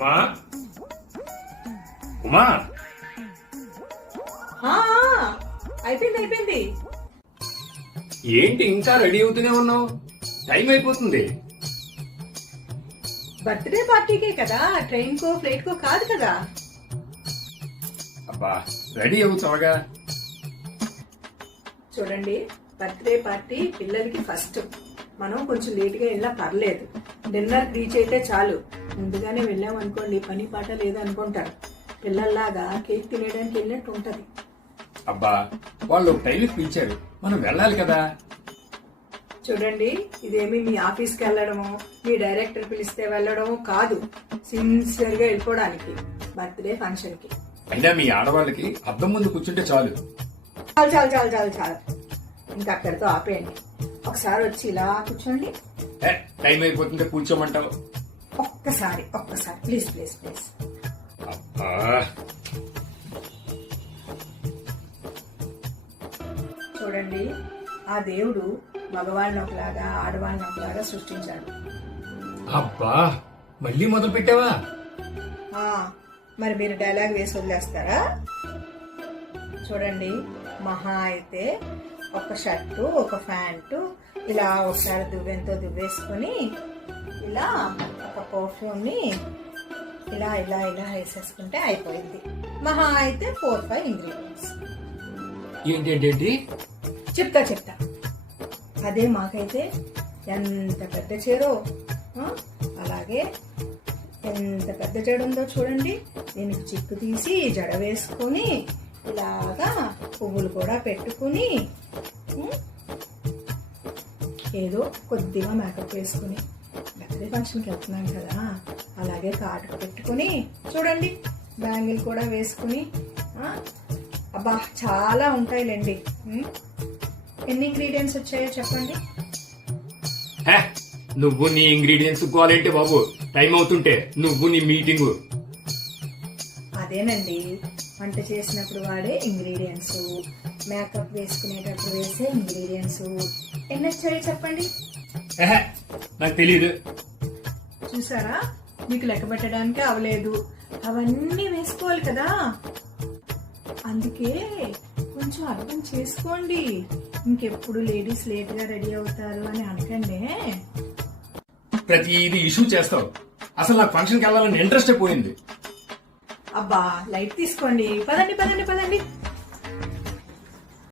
ఉమా ఉమా ఆ, అయిపోయింది. ఏంటి ఇంకా రెడీ అవుతూనే ఉన్నావు? టైం అయిపోతుంది. బర్త్డే పార్టీకే కదా, ట్రైన్ కో ఫ్లైట్ కో కాదు కదా. అబ్బా రెడీ అవ్వు త్వరగా. చూడండి, బర్త్డే పార్టీ పిల్లలకి ఫస్ట్. మనం కొంచెం లేట్ గా వెళ్ళినా పర్లేదు. డిన్నర్ రీచ్ అయితే చాలు. ముందుగానే వెళ్ళామనుకోండి పని పాట లేదనుకుంటారు. పిల్లల్లాగా కేక్ తినేయడానికి వెళ్ళినట్టు ఉంటది. అబ్బా వాళ్ళు టైంకి పిలిచారు, మనం వెళ్ళాలి కదా. చూడండి, ఇదేమి మీ ఆఫీస్కి వెళ్ళడము, మీ డైరెక్టర్ పిలిస్తే వెళ్ళడము కాదు. సిన్సియర్ గా వెళ్ళిపోవడానికి బర్త్డే ఫంక్షన్ కి. అయినా మీ ఆడవాళ్ళకి అద్దం ముందు కూర్చుంటే చాలు. చాలు. ఇంకా అక్కడితో ఆపేయండి. ఒకసారి వచ్చి ఇలా కూర్చోండి. టైం అయిపోతుంటే కూర్చోమంటావు. ఒక్కసారి ప్లీజ్. అబ్బా చూడండి, ఆ దేవుడు మగవాళ్ళని ఒకలాగా ఆడవాళ్ళని ఒకలాగా సృష్టించాడు. అబ్బా మళ్ళీ మొదలు పెట్టావా? మరి మీరు డైలాగ్ వేసి వదిలేస్తారా? చూడండి, మహా అయితే ఒక షర్టు ఒక ప్యాంటు ఇలా ఒకసారి దువ్వెంతో దువ్వేసుకుని ఇలా ఒక పర్ఫ్యూమ్ ని ఇలా వేసేసుకుంటే అయిపోయింది. మహా అయితే 4-5 ఇంగ్రీడియంట్స్. ఏంటి చెప్తా. అదే మాకైతే ఎంత పెద్ద చీరో, అలాగే ఎంత పెద్ద జడ ఉందో చూడండి. దీనికి చిక్కు తీసి జడ వేసుకుని ఇలాగా పువ్వులు కూడా పెట్టుకుని ఏదో కొద్దిగా మేకప్ వేసుకుని బర్త్డే ఫంక్షన్కి వెళ్తున్నాం కదా, అలాగే కాటుకు పెట్టుకుని చూడండి, బ్యాంగిల్ కూడా వేసుకుని అబ్బా చాలా ఉంటాయిలేండి. ఎన్ని ఇంగ్రీడియంట్స్ వచ్చాయో చెప్పండి. నువ్వు నీ ఇంగ్రీడియంట్స్ క్వాలిటీ బాబు, టైం అవుతుంటే నువ్వు నీ మీటింగు. అదేనండి, వంట చేసినప్పుడు వాడే ఇంగ్రీడియంట్స్, మేకప్ వేసుకునేటప్పుడు వేసే ఇంగ్రీడియంట్స్. ఎన్ని వచ్చాయో చెప్పండి. నాకు తెలియదు. చూసారా, మీకు లెక్క పెట్టడానికి అవలేదు. అవన్నీ వేసుకోవాలి కదా, అందుకే కొంచెం అర్థం చేసుకోండి. ఇంకెప్పుడు లేడీస్ లేట్ గా రెడీ అవుతారు అని అనకండి. ప్రతిదీ ఇష్యూ చేస్తావు. అసలు నాకు ఫంక్షన్కి వెళ్ళాలని ఇంట్రెస్ట్ పోయింది. అబ్బా లైట్ తీసుకోండి. పదండి.